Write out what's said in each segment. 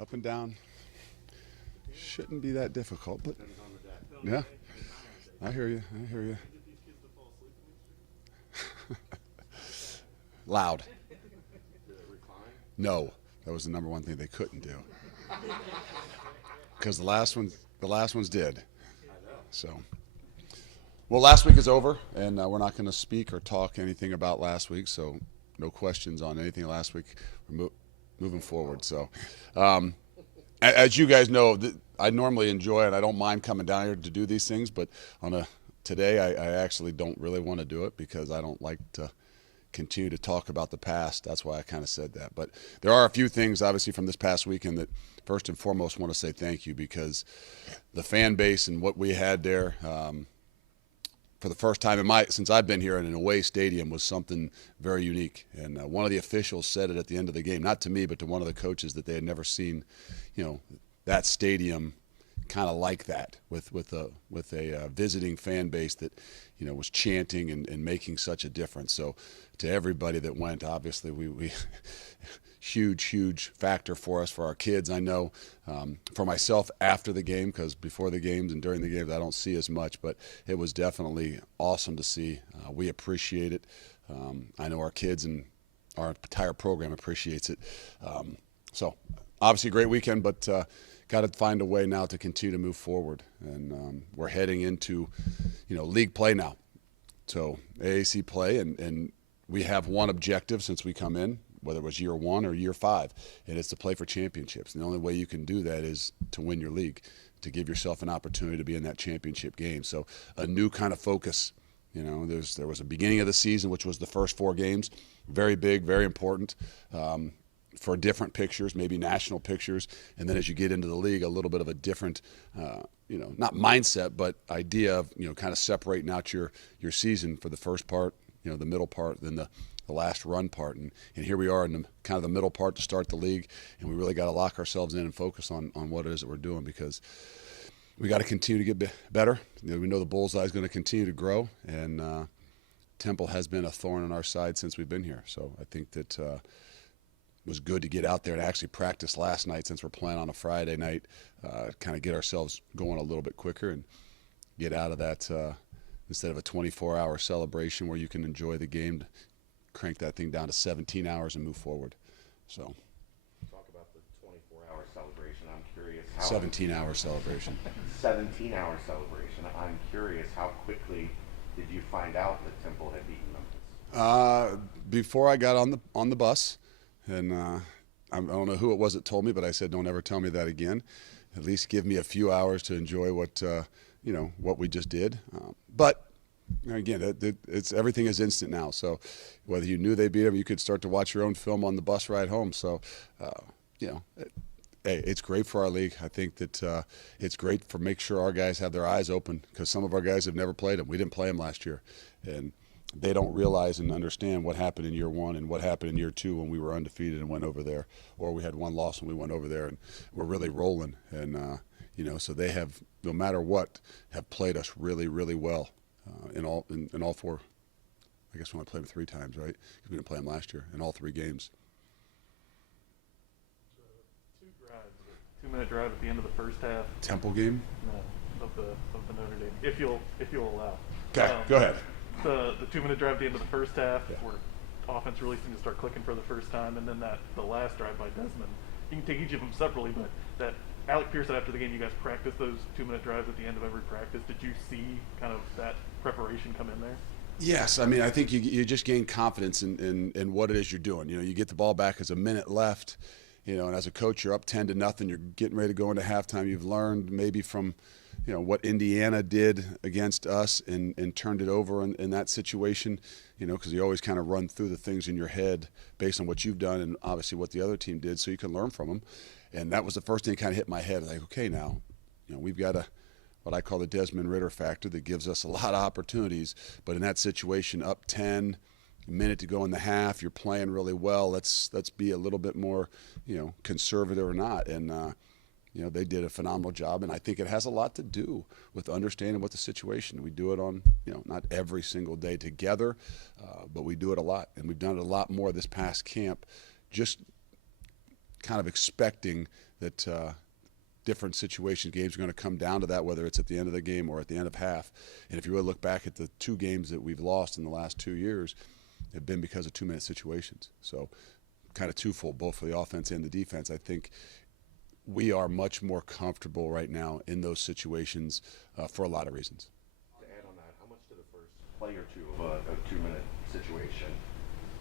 Up and down. Shouldn't be that difficult, but yeah. I hear you. I hear you. Loud. No, that was the number one thing they couldn't do. Because the last ones did. So, well, last week is over, and we're not going to speak or talk anything about last week. So, no questions on anything last week. We're moving forward. So, as you guys know, I normally enjoy it. I don't mind coming down here to do these things, but today I actually don't really want to do it because I don't like to continue to talk about the past. That's why I kind of said that. But there are a few things, obviously, from this past weekend that first and foremost want to say thank you, because the fan base and what we had there for the first time since I've been here in an away stadium was something very unique. And one of the officials said it at the end of the game, not to me, but to one of the coaches, that they had never seen, that stadium kind of like that with a visiting fan base that was chanting and making such a difference. So to everybody that went, obviously we huge factor for us, for our kids. I know for myself after the game, because before the games and during the games I don't see as much, but it was definitely awesome to see. We appreciate it. I know our kids and our entire program appreciates it. So obviously a great weekend, but got to find a way now to continue to move forward. And we're heading into, league play now. So AAC play, and we have one objective since we come in, whether it was year 1 or year 5, and it's to play for championships. And the only way you can do that is to win your league, to give yourself an opportunity to be in that championship game. So a new kind of focus. There was a beginning of the season, which was the first 4 games, very big, very important. For different pictures, maybe national pictures, and then as you get into the league, a little bit of a different, not mindset, but idea of, kind of separating out your season for the first part, the middle part, then the last run part. And here we are in the kind of the middle part to start the league, and we really got to lock ourselves in and focus on what it is that we're doing, because we got to continue to get better. We know the bullseye is going to continue to grow, and Temple has been a thorn in our side since we've been here. So I think that was good to get out there and actually practice last night, since we're playing on a Friday night, kind of get ourselves going a little bit quicker and get out of that instead of a 24-hour celebration where you can enjoy the game, crank that thing down to 17 hours and move forward. So talk about the 24-hour celebration. I'm curious how 17-hour celebration. 17-hour celebration. I'm curious, how quickly did you find out that Temple had beaten Memphis? Before I got on the bus. And I don't know who it was that told me, but I said, don't ever tell me that again. At least give me a few hours to enjoy what we just did. But again, it's everything is instant now. So whether you knew they beat them, you could start to watch your own film on the bus ride home. So, hey, it's great for our league. I think that it's great for make sure our guys have their eyes open, because some of our guys have never played them. We didn't play them last year, and they don't realize and understand what happened in year 1 and what happened in year 2 when we were undefeated and went over there, or we had 1 loss when we went over there and we're really rolling. And so they have, no matter what, have played us really, really well in all 4. I guess we only played them 3 times, right? Because we didn't play them last year in all 3 games. 2 drives, a 2-minute drive at the end of the first half. Temple game? No, of the Notre Dame, if you'll allow. Okay, go ahead. The 2-minute drive at the end of the first half, Yeah. where offense really seemed to start clicking for the first time, and then the last drive by Desmond. You can take each of them separately, but that Alec Pierce said after the game, you guys practiced those 2-minute drives at the end of every practice. Did you see kind of that preparation come in there? Yes, I mean, I think you just gain confidence in what it is you're doing. You get the ball back as a minute left, and as a coach, you're up 10-0. You're getting ready to go into halftime. You've learned maybe from what Indiana did against us and turned it over in that situation, because you always kind of run through the things in your head based on what you've done and obviously what the other team did, so you can learn from them. And that was the first thing that kind of hit my head. Like, okay, now, we've got what I call the Desmond Ritter factor that gives us a lot of opportunities. But in that situation, up 10, a minute to go in the half, you're playing really well. Let's be a little bit more, conservative or not. And they did a phenomenal job, and I think it has a lot to do with understanding what the situation. We do it on, not every single day together, but we do it a lot, and we've done it a lot more this past camp, just kind of expecting that different situations, games are going to come down to that, whether it's at the end of the game or at the end of half. And if you really look back at the 2 games that we've lost in the last 2 years, have been because of 2-minute situations. So kind of twofold, both for the offense and the defense. I think we are much more comfortable right now in those situations for a lot of reasons. To add on that, how much do the first play or two of a 2-minute situation,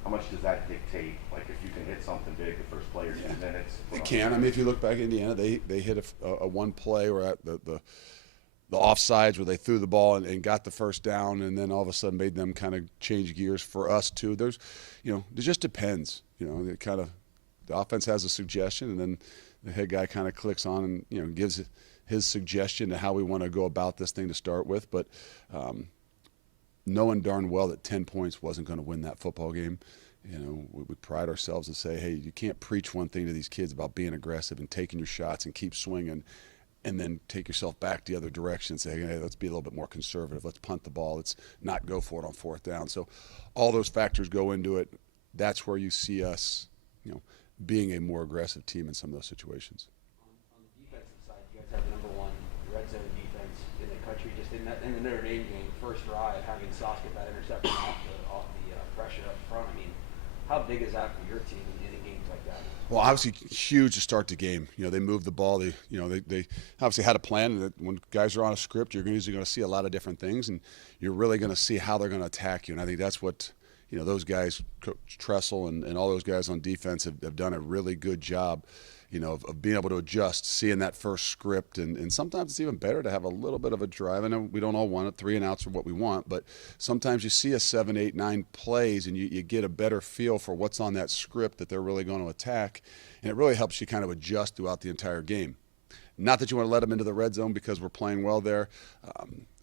how much does that dictate? Like if you can hit something big the first play or 2 minutes? They can. I mean, if you look back at Indiana, they hit a one play or at the offsides where they threw the ball and got the first down, and then all of a sudden made them kind of change gears for us too. There's, it just depends. It kind of, the offense has a suggestion, and then the head guy kind of clicks on and gives his suggestion to how we want to go about this thing to start with. But knowing darn well that 10 points wasn't going to win that football game, we pride ourselves and say, hey, you can't preach one thing to these kids about being aggressive and taking your shots and keep swinging, and then take yourself back the other direction and say, hey, let's be a little bit more conservative. Let's punt the ball. Let's not go for it on 4th down. So all those factors go into it. That's where you see us, being a more aggressive team in some of those situations. On the defensive side, you guys have the #1 red zone defense in the country. Just in the Notre Dame game, first drive, having Sauce get that interception off the pressure up front. I mean, how big is that for your team in games like that? Well, obviously huge to start the game. They moved the ball. They obviously had a plan. And when guys are on a script, you're usually going to see a lot of different things, and you're really going to see how they're going to attack you. And I think that's what those guys, Coach Tressel and all those guys on defense have done a really good job, of being able to adjust, seeing that first script. And sometimes it's even better to have a little bit of a drive. I know we don't all want it. 3 and outs are what we want. But sometimes you see a 7, 8, 9 plays, and you get a better feel for what's on that script that they're really going to attack. And it really helps you kind of adjust throughout the entire game. Not that you want to let them into the red zone because we're playing well there,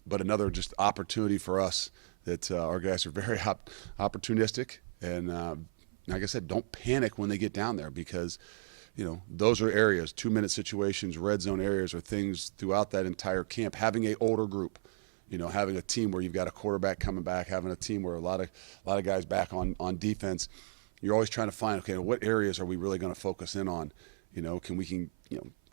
but another just opportunity for us that our guys are very opportunistic. And like I said, don't panic when they get down there because – those are areas, 2-minute situations, red zone areas are things throughout that entire camp. Having an older group, having a team where you've got a quarterback coming back, having a team where a lot of guys back on defense, you're always trying to find, okay, what areas are we really going to focus in on? Can we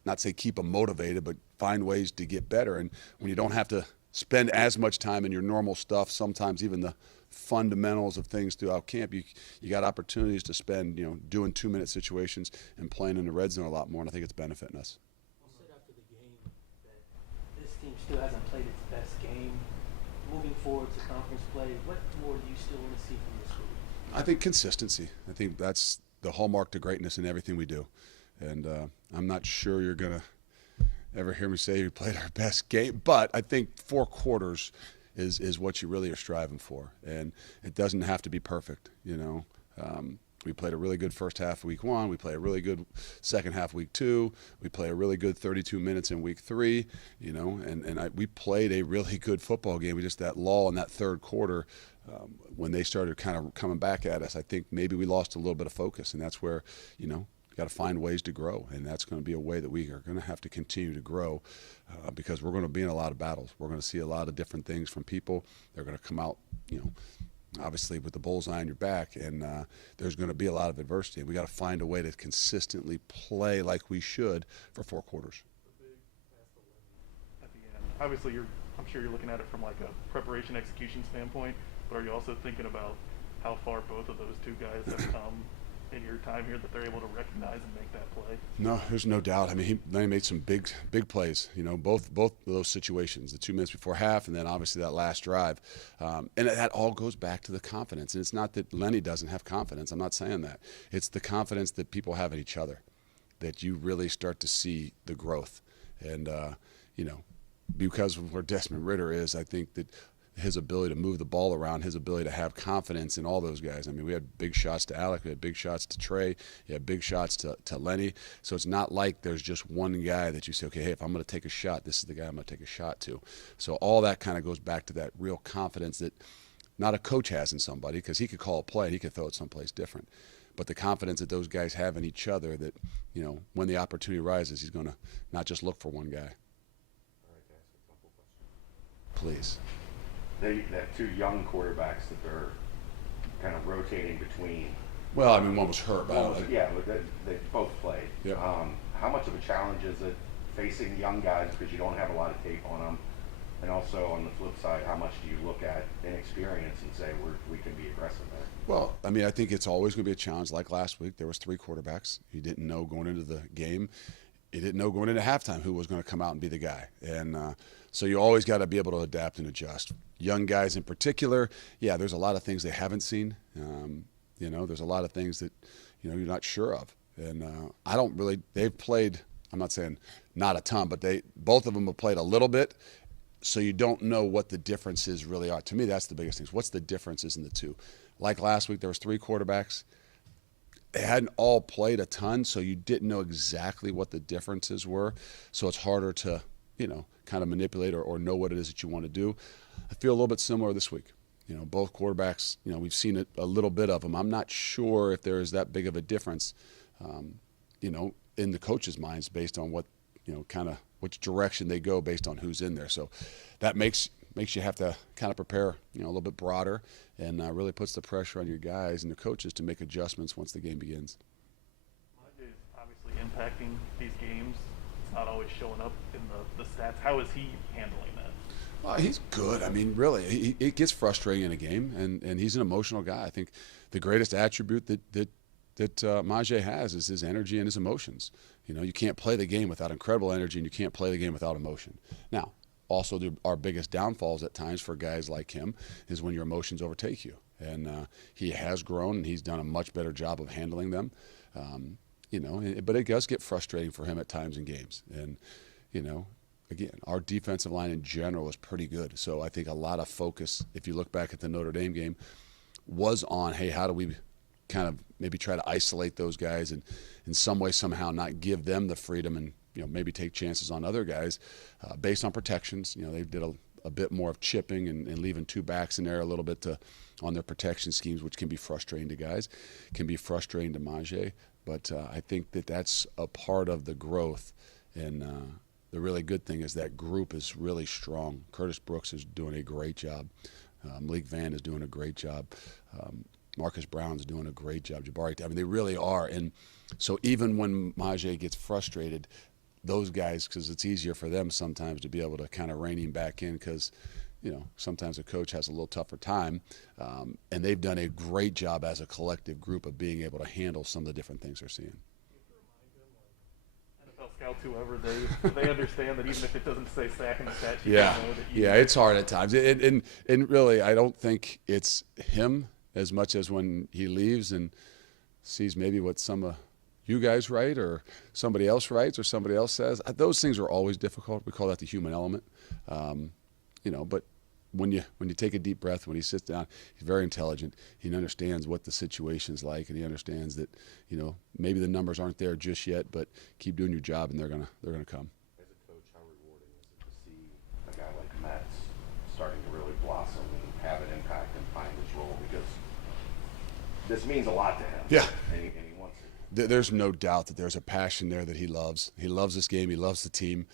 not say keep them motivated, but find ways to get better. And when you don't have to spend as much time in your normal stuff, sometimes even the fundamentals of things throughout camp, you got opportunities to spend, doing 2-minute situations and playing in the red zone a lot more, and I think it's benefiting us. You said after the game that this team still hasn't played its best game. Moving forward to conference play, what more do you still want to see from this group? I think consistency. I think that's the hallmark to greatness in everything we do. And I'm not sure you're going to ever hear me say we played our best game, but I think 4 quarters is what you really are striving for, and it doesn't have to be perfect. We played a really good first half week 1. We played a really good second half week 2. We played a really good 32 minutes in week 3. We played a really good football game. We just that lull in that third quarter when they started kind of coming back at us. I think maybe we lost a little bit of focus, and that's where you got to find ways to grow, and that's going to be a way that we are going to have to continue to grow because we're going to be in a lot of battles. We're going to see a lot of different things from people. They're going to come out, obviously with the bullseye on your back, and there's going to be a lot of adversity. And we got to find a way to consistently play like we should for 4 quarters. At the end, obviously, I'm sure you're looking at it from like a preparation execution standpoint, but are you also thinking about how far both of those 2 guys have come in your time here that they're able to recognize and make that play? No, there's no doubt. I mean, he made some big plays. Both of those situations, the 2 minutes before half, and then obviously that last drive, and that all goes back to the confidence. And it's not that Lenny doesn't have confidence. I'm not saying that. It's the confidence that people have in each other, that you really start to see the growth. And because of where Desmond Ritter is, I think that his ability to move the ball around, his ability to have confidence in all those guys. I mean, we had big shots to Alec, we had big shots to Trey, we had big shots to Lenny. So it's not like there's just one guy that you say, okay, hey, if I'm going to take a shot, this is the guy I'm going to take a shot to. So all that kind of goes back to that real confidence that not a coach has in somebody, because he could call a play and he could throw it someplace different. But the confidence that those guys have in each other that, when the opportunity arises, he's going to not just look for one guy. All right, guys, a couple questions. Please. They have 2 young quarterbacks that they're kind of rotating between. Well, I mean, one was hurt. But They both played. Yep. how much of a challenge is it facing young guys because you don't have a lot of tape on them? And also on the flip side, how much do you look at inexperience and say we can be aggressive there? Well, I mean, I think it's always going to be a challenge. Like last week, there was 3 quarterbacks. You didn't know going into the game. You didn't know going into halftime who was going to come out and be the guy. And so you always got to be able to adapt and adjust. Young guys in particular, yeah, there's a lot of things they haven't seen. There's a lot of things that, you're not sure of. And I don't really – they've played – I'm not saying not a ton, but both of them have played a little bit. So you don't know what the differences really are. To me, that's the biggest thing. What's the differences in the two? Like last week, there was 3 quarterbacks. They hadn't all played a ton, so you didn't know exactly what the differences were. So it's harder to, kind of manipulate or know what it is that you want to do. I feel a little bit similar this week. Both quarterbacks, we've seen a little bit of them. I'm not sure if there is that big of a difference, in the coaches' minds based on what, kind of which direction they go based on who's in there. So that makes you have to kind of prepare, a little bit broader, and really puts the pressure on your guys and the coaches to make adjustments once the game begins. Is obviously impacting these games. It's not always showing up in the stats. How is he handling that? Well, he's good. I mean, really, it gets frustrating in a game, and he's an emotional guy. I think the greatest attribute that Majay has is his energy and his emotions. You can't play the game without incredible energy, and you can't play the game without emotion. Now, also our biggest downfalls at times for guys like him is when your emotions overtake you. And he has grown, and he's done a much better job of handling them. But it does get frustrating for him at times in games. And, again, our defensive line in general is pretty good. So I think a lot of focus, if you look back at the Notre Dame game, was on, hey, how do we kind of maybe try to isolate those guys and in some way, somehow not give them the freedom and, maybe take chances on other guys based on protections. They did a bit more of chipping and leaving 2 backs in there a little bit on their protection schemes, which can be frustrating to guys, can be frustrating to Majay. But I think that's a part of the growth. And the really good thing is that group is really strong. Curtis Brooks is doing a great job. Malik Van is doing a great job. Marcus Brown's doing a great job. Jabari, I mean, they really are. And so even when Majay gets frustrated, those guys, because it's easier for them sometimes to be able to kind of rein him back in because, sometimes a coach has a little tougher time. And they've done a great job as a collective group of being able to handle some of the different things they're seeing. NFL scouts, whoever, they understand that even if it doesn't say sack in the stat sheet, Yeah, they know that you it's hard at times. And really, I don't think it's him as much as when he leaves and sees maybe what some of you guys write or somebody else writes or somebody else says. Those things are always difficult. We call that the human element. But when you take a deep breath, when he sits down, he's very intelligent. He understands what the situation's like, and he understands that, maybe the numbers aren't there just yet, but keep doing your job and they're gonna come. As a coach, how rewarding is it to see a guy like Metz starting to really blossom and have an impact and find his role? Because this means a lot to him. Yeah. And he wants it. There's no doubt that there's a passion there that he loves. He loves this game. He loves the team.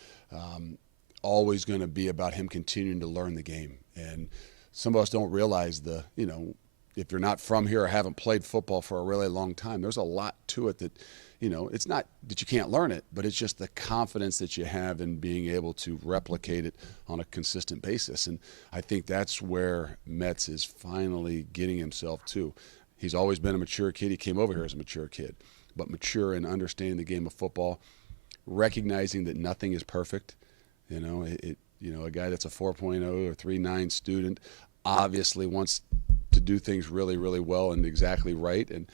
Always going to be about him continuing to learn the game. And some of us don't realize if you're not from here or haven't played football for a really long time, there's a lot to it that, it's not that you can't learn it, but it's just the confidence that you have in being able to replicate it on a consistent basis. And I think that's where Metz is finally getting himself to. He's always been a mature kid. He came over here as a mature kid, but mature in understanding the game of football, recognizing that nothing is perfect. A guy that's a 4.0 or 3.9 student obviously wants to do things really, really well and exactly right. And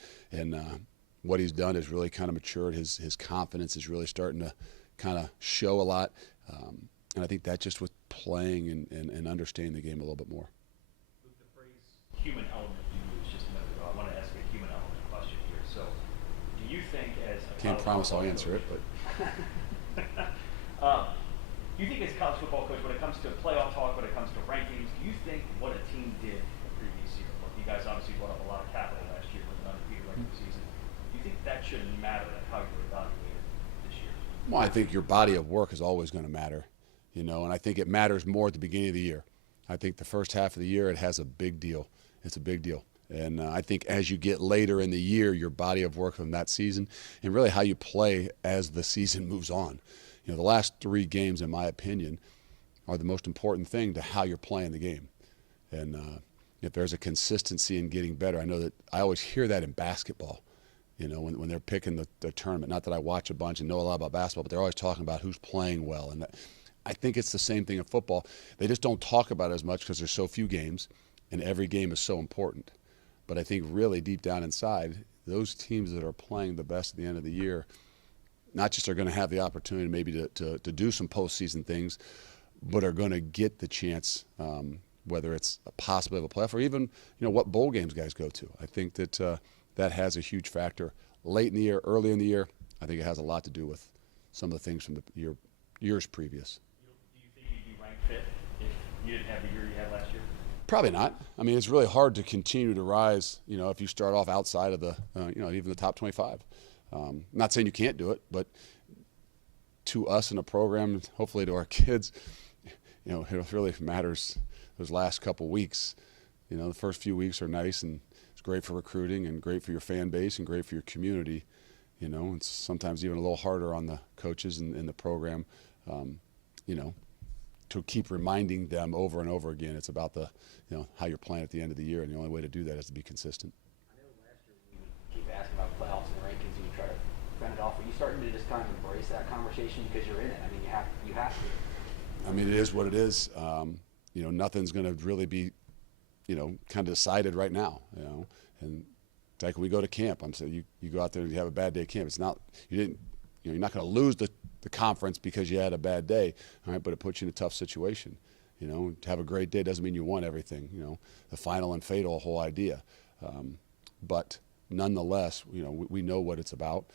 what he's done is really kind of matured. His confidence is really starting to kind of show a lot. And I think that just with playing and understanding the game a little bit more. With the phrase human element you used just a minute ago, I want to ask a human element question here. So do you think as a Can't promise I'll answer it, but do you think as a college football coach, when it comes to playoff talk, when it comes to rankings, do you think what a team did the previous year? Look, you guys obviously brought up a lot of capital last year with an undefeated regular season. Do you think that should matter in how you're evaluated this year? Well, I think your body of work is always going to matter, and I think it matters more at the beginning of the year. I think the first half of the year, it has a big deal. It's a big deal. And I think as you get later in the year, your body of work from that season and really how you play as the season moves on. You know, the last 3 games, in my opinion, are the most important thing to how you're playing the game. And if there's a consistency in getting better, I know that I always hear that in basketball, you know, when they're picking the tournament. Not that I watch a bunch and know a lot about basketball, but they're always talking about who's playing well. And I think it's the same thing in football. They just don't talk about it as much because there's so few games, and every game is so important. But I think really deep down inside, those teams that are playing the best at the end of the year, not just are going to have the opportunity maybe to do some postseason things, but are going to get the chance, whether it's a possibility of a playoff or even, you know, what bowl games guys go to. I think that that has a huge factor late in the year, early in the year. I think it has a lot to do with some of the things from the years previous. Do you think you'd be ranked 5th if you didn't have the year you had last year? Probably not. I mean, it's really hard to continue to rise, you know, if you start off outside of the, you know, even the top 25. Not saying you can't do it, but to us in a program, hopefully to our kids, you know, it really matters those last couple weeks. You know, the first few weeks are nice and it's great for recruiting and great for your fan base and great for your community. You know, it's sometimes even a little harder on the coaches in the program, you know, to keep reminding them over and over again. It's about the, you know, how you're playing at the end of the year, and the only way to do that is to be consistent. I know last year we would keep asking about playoffs and rankings, and you try to fend it off. Are you starting to just kind of embrace that conversation because you're in it? I mean, you have to. I mean, it is what it is. You know, nothing's going to really be, you know, kind of decided right now. You know, and it's like when we go to camp, I'm saying you go out there and you have a bad day at camp. It's not you know, you're not going to lose the conference because you had a bad day, all right? But it puts you in a tough situation. You know, to have a great day doesn't mean you won everything. You know, the final and fatal whole idea. But nonetheless, you know, we know what it's about,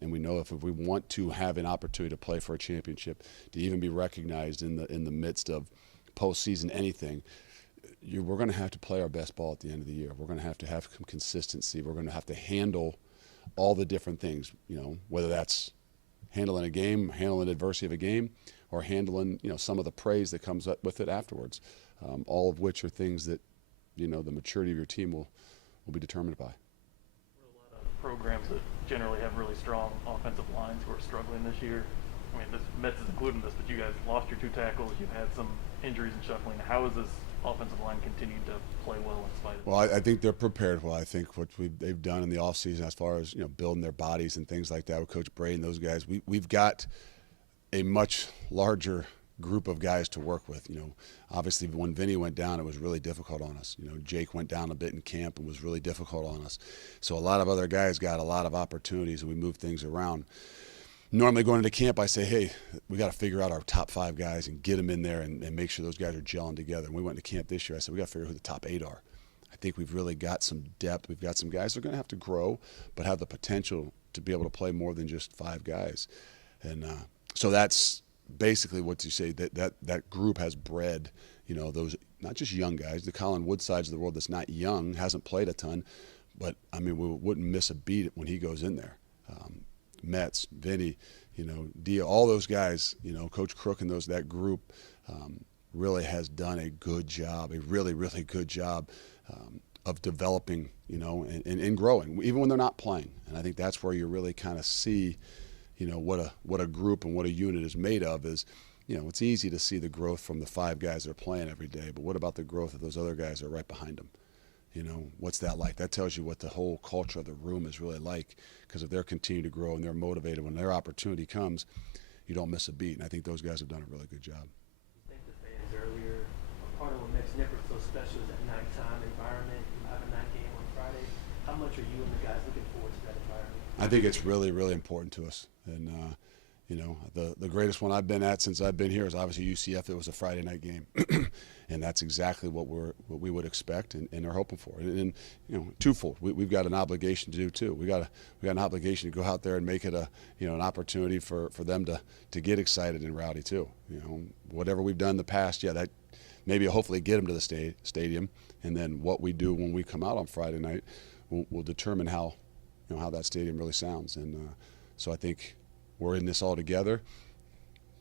and we know if we want to have an opportunity to play for a championship, to even be recognized in the midst of postseason anything, we're going to have to play our best ball at the end of the year. We're going to have some consistency. We're going to have to handle all the different things. You know, whether that's handling a game, handling adversity of a game, or handling, you know, some of the praise that comes up with it afterwards. All of which are things that, you know, the maturity of your team will be determined by. There are a lot of programs that generally have really strong offensive lines who are struggling this year. I mean, Mets is including this, but you guys lost your 2 tackles. You've had some injuries and shuffling. How has this offensive line continued to play well in spite of it? Well, I think they're prepared well. I think what they've done in the offseason as far as, you know, building their bodies and things like that with Coach Bray and those guys, we've got a much larger group of guys to work with. You know, obviously when Vinny went down, it was really difficult on us. You know, Jake went down a bit in camp and was really difficult on us. So a lot of other guys got a lot of opportunities, and we moved things around. Normally going into camp, I say, hey, we got to figure out our top 5 guys and get them in there and make sure those guys are gelling together. And we went to camp this year. I said, we got to figure out who the top 8 are. I think we've really got some depth. We've got some guys that are going to have to grow, but have the potential to be able to play more than just 5 guys. And so that's basically what you say, that group has bred, you know, those not just young guys, the Colin Woodsides of the world that's not young, hasn't played a ton, but, I mean, we wouldn't miss a beat when he goes in there. Metz, Vinny, you know, Dia, all those guys, you know, Coach Crook and that group really has done a good job, a really, really good job of developing, you know, and growing, even when they're not playing. And I think that's where you really kind of see, you know, what a group and what a unit is made of is, you know, it's easy to see the growth from the 5 guys that are playing every day, but what about the growth of those other guys that are right behind them? You know, what's that like? That tells you what the whole culture of the room is really like, because if they're continuing to grow and they're motivated, when their opportunity comes, you don't miss a beat. And I think those guys have done a really good job. I think the fans earlier, part of what makes Nippert so special is that nighttime environment, having that game on Friday. How much are you and the guys looking forward to that environment? I think it's really, really important to us. And, you know, the greatest one I've been at since I've been here is obviously UCF. It was a Friday night game. And that's exactly what we would expect and are hoping for. And you know, twofold. We've got an obligation to do too. We got an obligation to go out there and make it an opportunity for them to get excited and rowdy too. You know, whatever we've done in the past, that maybe hopefully get them to the stadium, and then what we do when we come out on Friday night will determine how that stadium really sounds. And so I think we're in this all together.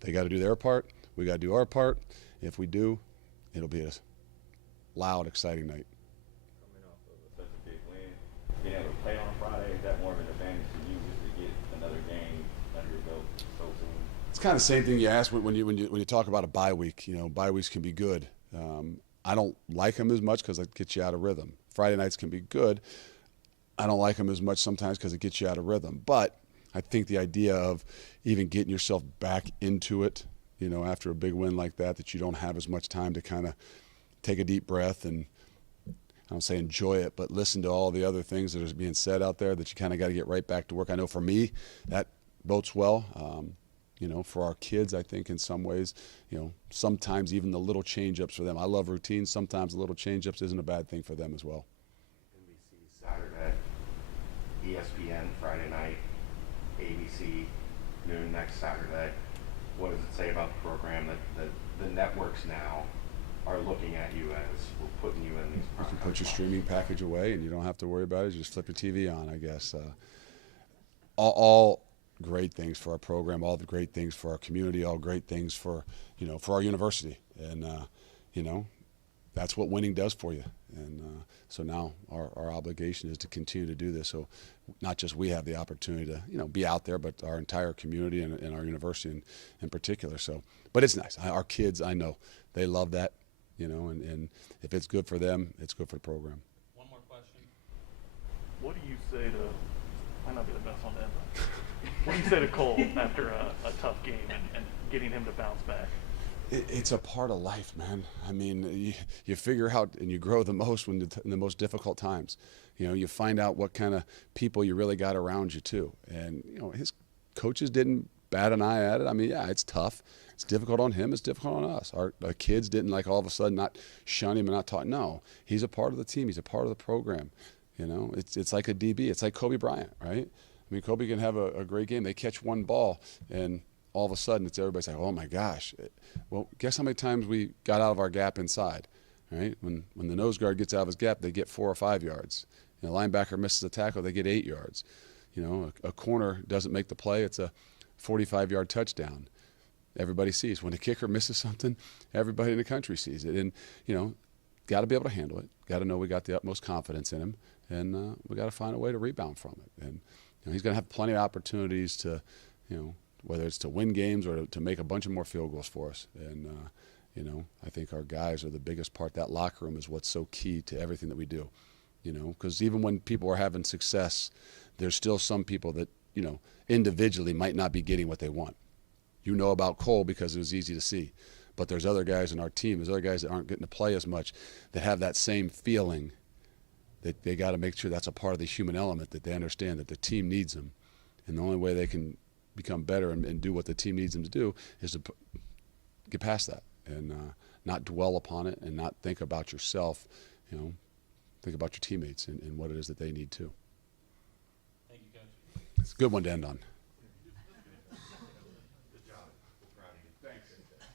They got to do their part. We got to do our part. If we do, it'll be a loud, exciting night. Coming off of a being able to play on Friday, is that more of an advantage to you just to get another game under your belt so soon? It's kind of the same thing you asked when you talk about a bye week. You know, bye weeks can be good. I don't like them as much because it gets you out of rhythm. Friday nights can be good. I don't like them as much sometimes because it gets you out of rhythm. But I think the idea of even getting yourself back into it, you know, after a big win like that you don't have as much time to kind of take a deep breath and, I don't say enjoy it, but listen to all the other things that are being said out there, that you kind of got to get right back to work. I know for me, that bodes well. You know, for our kids, I think in some ways, you know, sometimes even the little change-ups for them. I love routines. Sometimes the little change-ups isn't a bad thing for them as well. NBC Saturday, ESPN Friday night, ABC noon next Saturday. What does it say about the program that the networks now are looking at you as we're putting you in these You can put your streaming package away and you don't have to worry about it. You just flip your TV on, I guess. All great things for our program, all the great things for our community, all great things for, you know, for our university. And, you know, that's what winning does for you. And so now our obligation is to continue to do this. So not just we have the opportunity to, you know, be out there, but our entire community and our university in particular. So, but it's nice. Our kids, I know, they love that, you know, and if it's good for them, it's good for the program. One more question. What do you say to, might not be the best one to end on. What do you say to Cole after a tough game and getting him to bounce back? It's a part of life, man. I mean, you figure out and you grow the most in the most difficult times. You know, you find out what kind of people you really got around you too. And, you know, his coaches didn't bat an eye at it. I mean, yeah, it's tough. It's difficult on him. It's difficult on us. Our kids didn't like all of a sudden not shun him and not talk. No, he's a part of the team. He's a part of the program. You know, it's like a DB. It's like Kobe Bryant, right? I mean, Kobe can have a great game. They catch one ball, and all of a sudden it's everybody's like, oh, my gosh. Well, guess how many times we got out of our gap inside, right? When the nose guard gets out of his gap, they get 4 or 5 yards. And the linebacker misses a tackle, they get 8 yards. You know, a corner doesn't make the play, it's a 45-yard touchdown. Everybody sees. When the kicker misses something, everybody in the country sees it. And, you know, got to be able to handle it. Got to know we got the utmost confidence in him. And we got to find a way to rebound from it. And you know, he's going to have plenty of opportunities to, you know, whether it's to win games or to make a bunch of more field goals for us. And, you know, I think our guys are the biggest part. That locker room is what's so key to everything that we do. You know, because even when people are having success, there's still some people that, you know, individually might not be getting what they want. You know about Cole because it was easy to see. But there's other guys in our team, there's other guys that aren't getting to play as much, that have that same feeling that they got to make sure that's a part of the human element, that they understand that the team needs them. And the only way they can become better and do what the team needs them to do is to get past that and not dwell upon it and not think about yourself, you know, think about your teammates and what it is that they need too. Thank you, Coach. It's a good one to end on.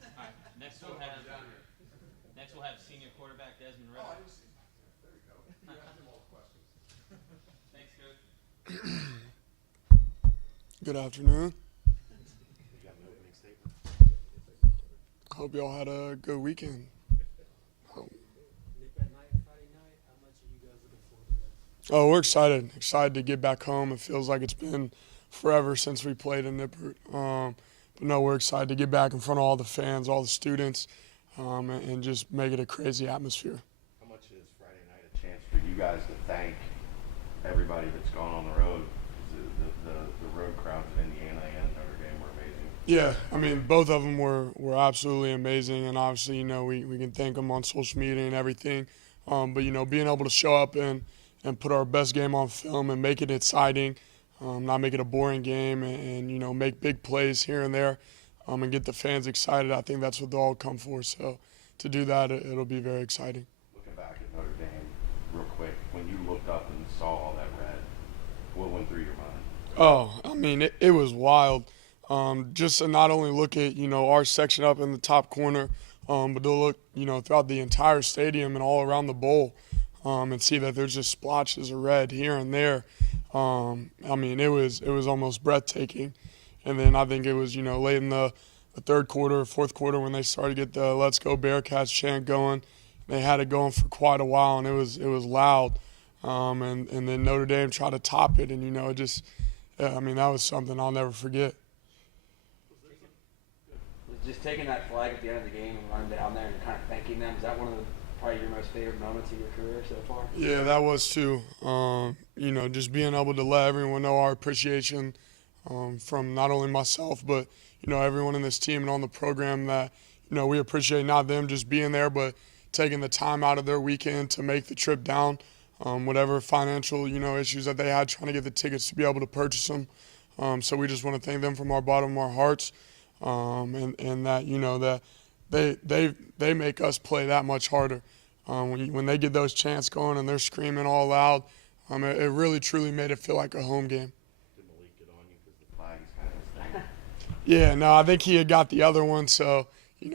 All right, next we'll have senior quarterback Desmond. There you go. You asked him all the questions. Thanks, Coach. Good afternoon. Hope y'all had a good weekend. Nick, that night, Friday night, how much are you guys looking forward to that? Oh, we're excited to get back home. It feels like it's been forever since we played in Nippert. But no, we're excited to get back in front of all the fans, all the students, and just make it a crazy atmosphere. How much is Friday night a chance for you guys to thank everybody that's gone on the road? The road crowds of Indiana and Notre Dame were amazing. Yeah, I mean, both of them were absolutely amazing, and obviously, you know, we can thank them on social media and everything. But, you know, being able to show up and put our best game on film and make it exciting, not make it a boring game, and you know, make big plays here and there, and get the fans excited. I think that's what they'll all come for. So to do that, it'll be very exciting. Looking back at Notre Dame real quick, when you looked up and saw all that red, what went through your mind? Oh, I mean, it was wild. Just to not only look at, you know, our section up in the top corner, but to look, you know, throughout the entire stadium and all around the bowl, and see that there's just splotches of red here and there. I mean, it was almost breathtaking. And then I think it was, you know, late in the third quarter, fourth quarter when they started to get the "Let's Go Bearcats" chant going. They had it going for quite a while, and it was loud. and then Notre Dame tried to top it, and it just, I mean, that was something I'll never forget. Just taking that flag at the end of the game and running down there and kind of thanking them, is that one of the probably your most favorite moments of your career so far? Yeah, that was too. Just being able to let everyone know our appreciation from not only myself, but, everyone in this team and on the program that, we appreciate not them just being there, but taking the time out of their weekend to make the trip down, whatever financial, issues that they had trying to get the tickets to be able to purchase them. So we just want to thank them from our bottom of our hearts, and that, that they make us play that much harder. When they get those chants going and they're screaming all loud, it really truly made it feel like a home game. Did Malik get on you because the flag's kind of thing? Yeah, no, I think he had got the other one, so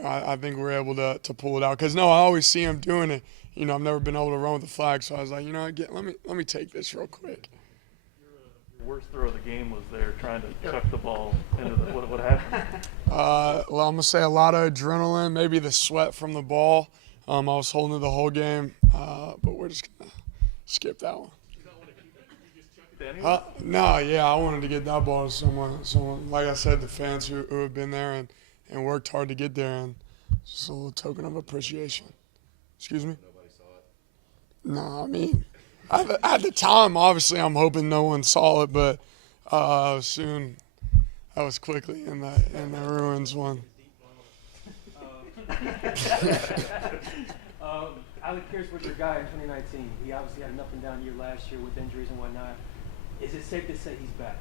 I think we're able to pull it out. Because I always see him doing it. I've never been able to run with the flag, so I was like, let me take this real quick. Your worst throw of the game was there trying to chuck the ball into the what happened? Well, I'm gonna say a lot of adrenaline, maybe the sweat from the ball. I was holding it the whole game, but we're just gonna skip that one. No, yeah, I wanted to get that ball to someone. Like I said, the fans who have been there and worked hard to get there, and just a little token of appreciation. Excuse me? Nobody saw it? No, I mean, at the time, obviously, I'm hoping no one saw it, but soon, I was quickly in the ruins one. Alec Pierce was your guy in 2019. He obviously had an up and down year last year with injuries and whatnot. Is it safe to say he's back?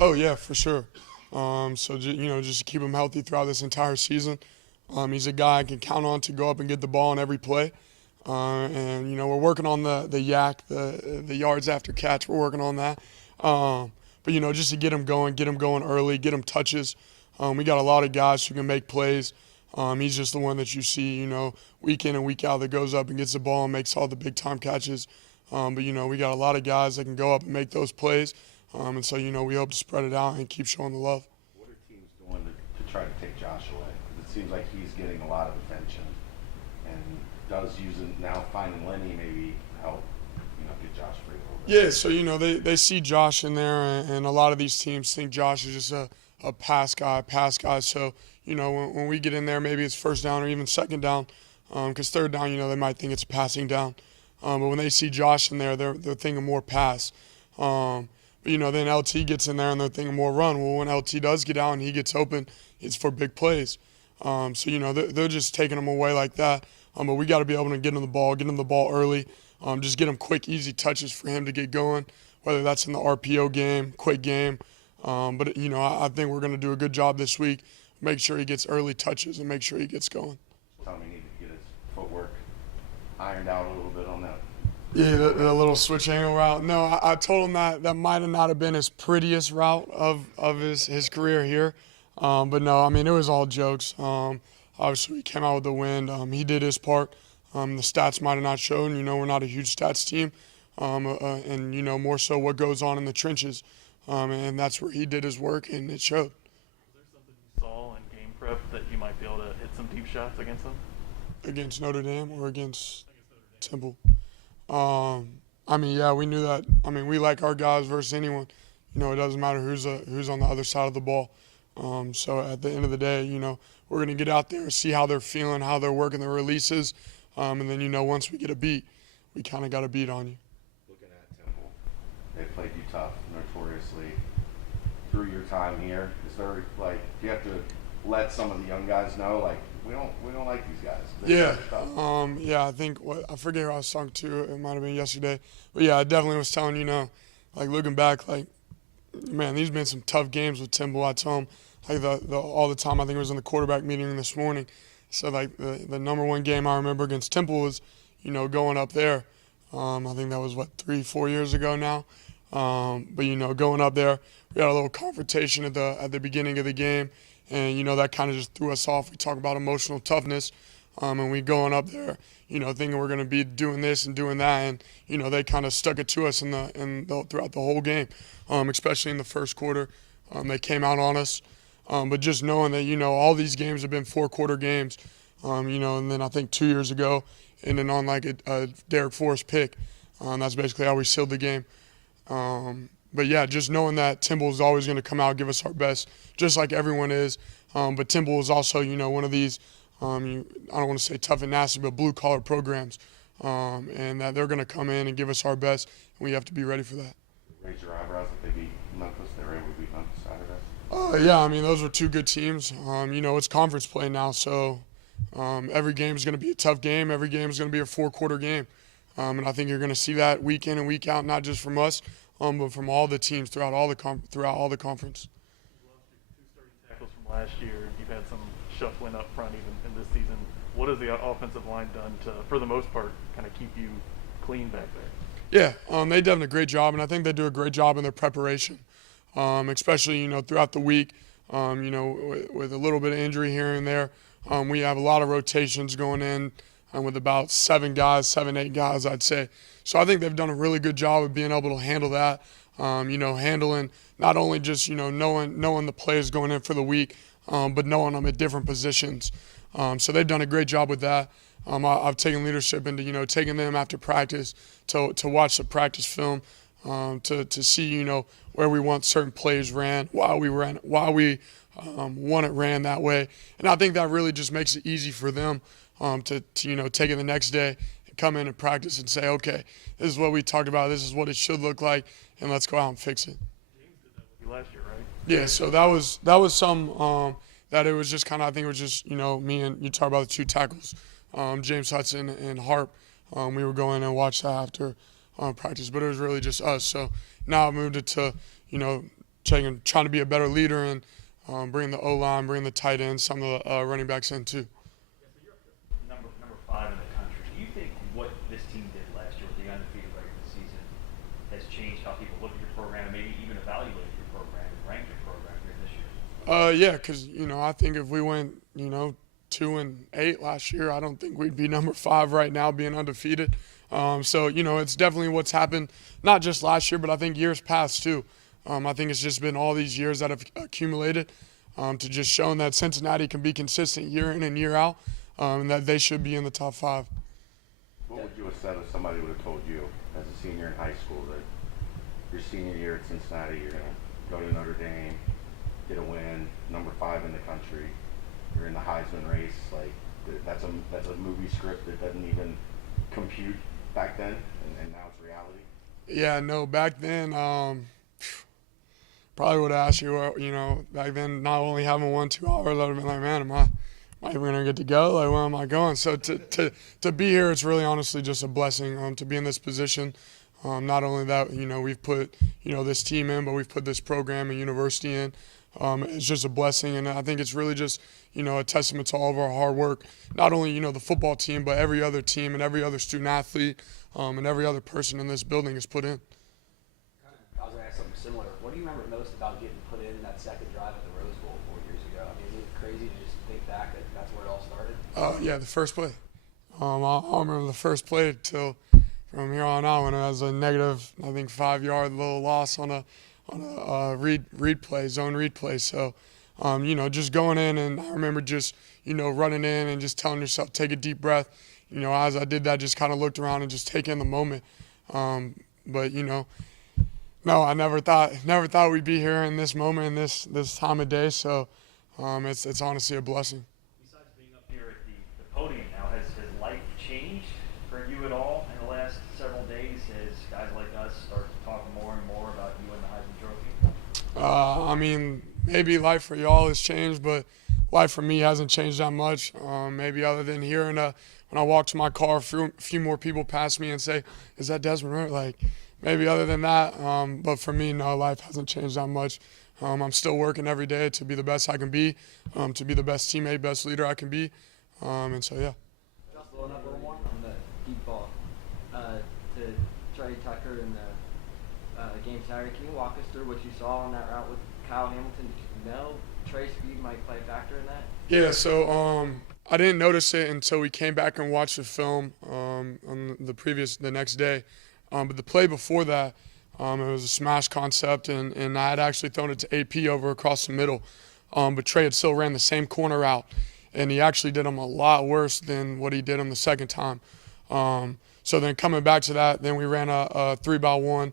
Oh yeah, for sure. So just to keep him healthy throughout this entire season. He's a guy I can count on to go up and get the ball in every play. And we're working on the yak, the yards after catch. We're working on that. But just to get him going early, get him touches. We got a lot of guys who can make plays. He's just the one that you see, week in and week out that goes up and gets the ball and makes all the big time catches. But we got a lot of guys that can go up and make those plays. And so we hope to spread it out and keep showing the love. What are teams doing to try to take Josh away? 'Cause it seems like he's getting a lot of attention, and does using now finding Lenny maybe help, get Josh free a little bit. Yeah, so they see Josh in there, and a lot of these teams think Josh is just a pass guy. So when we get in there, maybe it's first down or even second down, because third down, they might think it's a passing down. But when they see Josh in there, they're thinking more pass. But then LT gets in there and they're thinking more run. Well, when LT does get out and he gets open, it's for big plays. So they're just taking him away like that. But we got to be able to get him the ball early. Just get him quick, easy touches for him to get going, whether that's in the RPO game, quick game. But I think we're going to do a good job this week. Make sure he gets early touches and make sure he gets going. Tell me he needed to get his footwork ironed out a little bit on that. Yeah, the little switch angle route. No, I told him that might have not have been his prettiest route of his career here. But no, I mean, it was all jokes. Obviously, he came out with the win. He did his part. The stats might have not shown. We're not a huge stats team. And, more so what goes on in the trenches. And that's where he did his work, and it showed. Was there something you saw in game prep that you might be able to hit some deep shots against them? Against Notre Dame or against Temple? I mean, yeah, we knew that. I mean, we like our guys versus anyone. It doesn't matter who's on the other side of the ball. So at the end of the day, we're going to get out there, see how they're feeling, how they're working their releases. And then, once we get a beat, we kind of got a beat on you. Looking at Temple, they played you tough, notoriously. Through your time here, is there, you have to let some of the young guys know, we don't like these guys. Yeah, I think I forget who I was talking to. It might have been yesterday, but yeah, I definitely was telling looking back, man, these been some tough games with Timbo. I tell him all the time. I think it was in the quarterback meeting this morning. So the number one game I remember against Temple was, going up there. I think that was 3-4 years ago now. But going up there, we had a little confrontation at the beginning of the game. And, that kind of just threw us off. We talk about emotional toughness, and we going up there, thinking we're going to be doing this and doing that. And, they kind of stuck it to us throughout the whole game, especially in the first quarter. They came out on us. But just knowing that, all these games have been 4-quarter games, and then I think 2 years ago, ending on a Derek Forrest pick. That's basically how we sealed the game. But yeah, just knowing that Timble is always going to come out, give us our best, just like everyone is. But Timble is also, one of these, I don't want to say tough and nasty, but blue-collar programs. And that they're going to come in and give us our best, and we have to be ready for that. Raise your eyebrows if they beat Memphis. They were able to beat Memphis Saturday. Yeah, I mean, those were two good teams. It's conference play now, so every game is going to be a tough game. Every game is going to be a four-quarter game. And I think you're going to see that week in and week out, not just from us, but from all the teams throughout all the conference. You lost your two starting tackles from last year. You've had some shuffling up front even in this season. What has the offensive line done to, for the most part, kind of keep you clean back there? Yeah, they've done a great job, and I think they do a great job in their preparation, especially, throughout the week, with a little bit of injury here and there. We have a lot of rotations going in with about 7, 8 guys, I'd say. So I think they've done a really good job of being able to handle that, handling not only just, knowing the players going in for the week, but knowing them at different positions. So they've done a great job with that. I've taken leadership into, taking them after practice to watch the practice film, to see, where we want certain plays ran, why we want it ran that way. And I think that really just makes it easy for them to take it the next day and come in and practice and say, okay, this is what we talked about, this is what it should look like, and let's go out and fix it. James did that with you last year, right? Yeah, so that was some that it was just kind of, I think it was just, me and you talk about the two tackles, James Hudson and Harp. We were going and watch that after practice, but it was really just us. So now I moved it to, trying to be a better leader and bring the O-line, bring the tight ends, some of the running backs in too. Yeah, so you're up to number 5 in the country. Do you think what this team did last year with the undefeated regular season has changed how people look at your program and maybe even evaluate your program and rank your program here this year? Yeah, because, I think if we went, 2-8 last year, I don't think we'd be number 5 right now being undefeated. So, it's definitely what's happened, not just last year, but I think years past too. I think it's just been all these years that have accumulated to just showing that Cincinnati can be consistent year in and year out, and that they should be in the top 5. What would you have said if somebody would have told you as a senior in high school that your senior year at Cincinnati, you're going to go to Notre Dame, get a win, number 5 in the country, you're in the Heisman race, like that's a movie script that doesn't even compute back then, and now it's reality? Yeah, no, back then, probably would have asked you, back then, not only having 1-2 hours, I'd have been like, man, am I even going to get to go? Like, where am I going? So to be here, it's really honestly just a blessing to be in this position. Not only that, we've put, this team in, but we've put this program and university in. It's just a blessing, and I think it's really just, a testament to all of our hard work. Not only, the football team, but every other team and every other student athlete and every other person in this building is put in. I was going to ask something similar. What do you remember most about getting put in that second drive at the Rose Bowl 4 years ago? I mean, is it crazy to just think back that that's where it all started? Yeah, the first play. I remember the first play till from here on out when it was a negative, I think, 5-yard little loss on a read play, zone read play. So, just going in, and I remember just, running in and just telling yourself, take a deep breath. As I did that, just kind of looked around and just take in the moment. But, no, I never thought we'd be here in this moment, in this time of day. So, it's honestly a blessing. Besides being up here at the podium now, has life changed for you at all in the last several days as guys like us start to talk more and more about you and the Heisman Trophy? I mean, maybe life for y'all has changed, but life for me hasn't changed that much. Maybe other than hearing when I walk to my car, a few more people pass me and say, "Is that Desmond?" Right? Like, maybe other than that. But for me, no, life hasn't changed that much. I'm still working every day to be the best I can be, to be the best teammate, best leader I can be, and so yeah. Just blowing up a little more on the deep ball to Trey Tucker in the game Saturday. Can you walk us through what you saw on that route with Kyle Hamilton? Did you know Trey's speed might play a factor in that? Yeah, so I didn't notice it until we came back and watched the film on the next day. But the play before that, it was a smash concept, and I had actually thrown it to AP over across the middle. But Trey had still ran the same corner route, and he actually did him a lot worse than what he did him the second time. So then coming back to that, then we ran a 3-by-1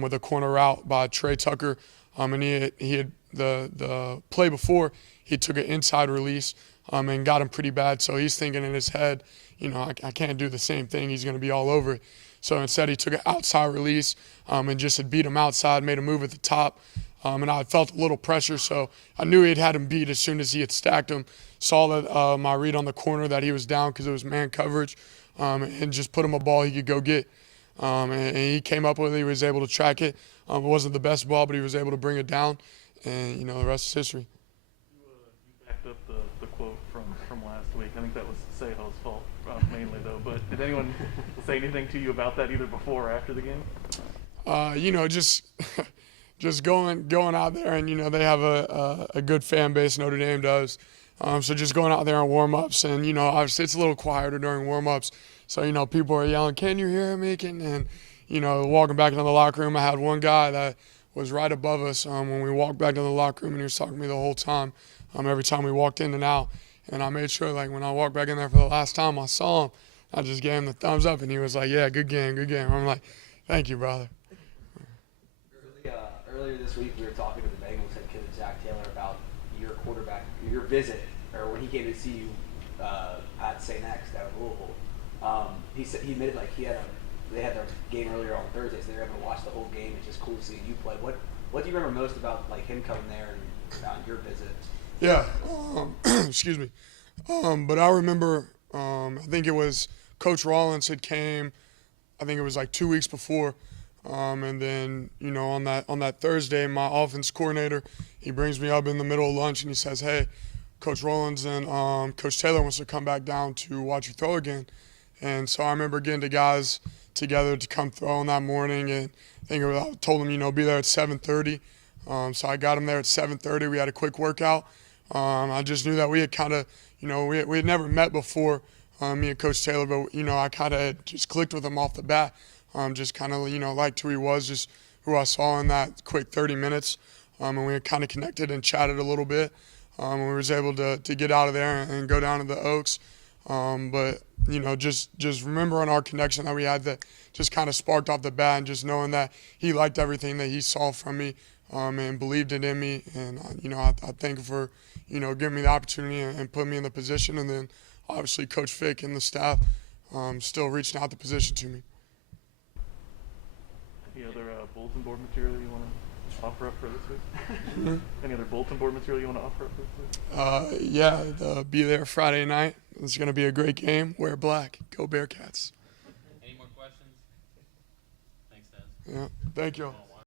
with a corner route by Trey Tucker, and he had the play before he took an inside release and got him pretty bad. So he's thinking in his head, I can't do the same thing. He's going to be all over it. So instead, he took an outside release and just had beat him outside, made a move at the top. And I felt a little pressure, so I knew he'd had him beat as soon as he had stacked him. Saw that my read on the corner that he was down because it was man coverage, and just put him a ball he could go get. And he came up with it. He was able to track it. It wasn't the best ball, but he was able to bring it down. And, the rest is history. You backed up the quote from last week. I think that was Seho's fault mainly, though. But did anyone say anything to you about that either before or after the game? Just going out there, and they have a good fan base. Notre Dame does. So just going out there on warm-ups, and obviously it's a little quieter during warm-ups. So people are yelling, "Can you hear me?" And walking back into the locker room, I had one guy that was right above us when we walked back into the locker room, and he was talking to me the whole time. Every time we walked in and out, and I made sure, like when I walked back in there for the last time I saw him, I just gave him the thumbs up, and he was like, "Yeah, good game, good game." I'm like, "Thank you, brother." Earlier this week, we were talking to the Bengals head coach Zach Taylor about your visit, or when he came to see you at St. X down in Louisville. He admitted like they had their game earlier on Thursday, so they were able to watch the whole game. It's just cool seeing you play. What do you remember most about like him coming there and on your visit? Yeah, excuse me. But I remember, I think it was Coach Rollins had came. I think it was like 2 weeks before. And then, on that Thursday, my offense coordinator, he brings me up in the middle of lunch and he says, "Hey, Coach Rollins and Coach Taylor wants to come back down to watch you throw again." And so I remember getting the guys together to come throw on that morning, and I told them, be there at 7:30. So I got them there at 7:30. We had a quick workout. I just knew that we had kind of, we had never met before, me and Coach Taylor, but, I kind of had just clicked with him off the bat. Just kind of, liked who he was, just who I saw in that quick 30 minutes. And we kind of connected and chatted a little bit. And we was able to get out of there and go down to the Oaks. But, just remembering our connection that we had that just kind of sparked off the bat, and just knowing that he liked everything that he saw from me and believed it in me. And, I thank him for, giving me the opportunity and putting me in the position. And then, obviously, Coach Fick and the staff still reaching out the position to me. Any other bulletin board material you want to offer up for this week? Any other bulletin board material you want to offer up for this week? Yeah, be there Friday night. It's going to be a great game. Wear black. Go Bearcats. Any more questions? Thanks, Des. Yeah, thank you.